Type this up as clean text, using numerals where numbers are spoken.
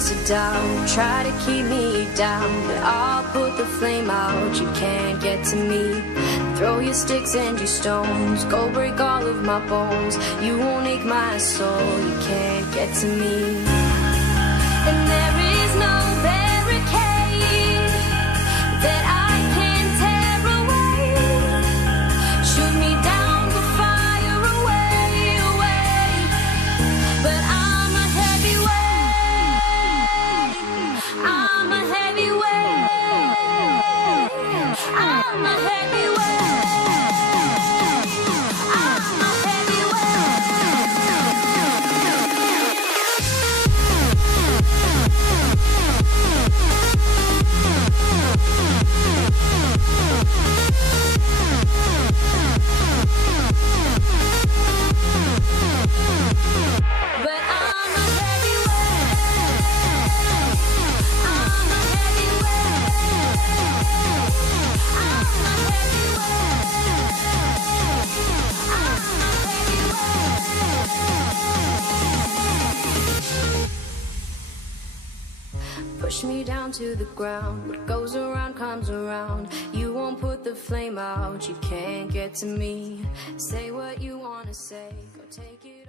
reasons to doubt, try to keep me down, but I'll put the flame out. You can't get to me. Throw your sticks and your stones, go break all of my bones. You won't ache my soul. You can't get to me. And there is no barricade that I can tear away. Shoot me down, go fire away, away. But I'm a heavyweight. I'm a heavyweight. I'm a heavyweight. I'm a push me down to the ground. What goes around comes around. You won't put the flame out. You can't get to me. Say what you wanna say. Go take it.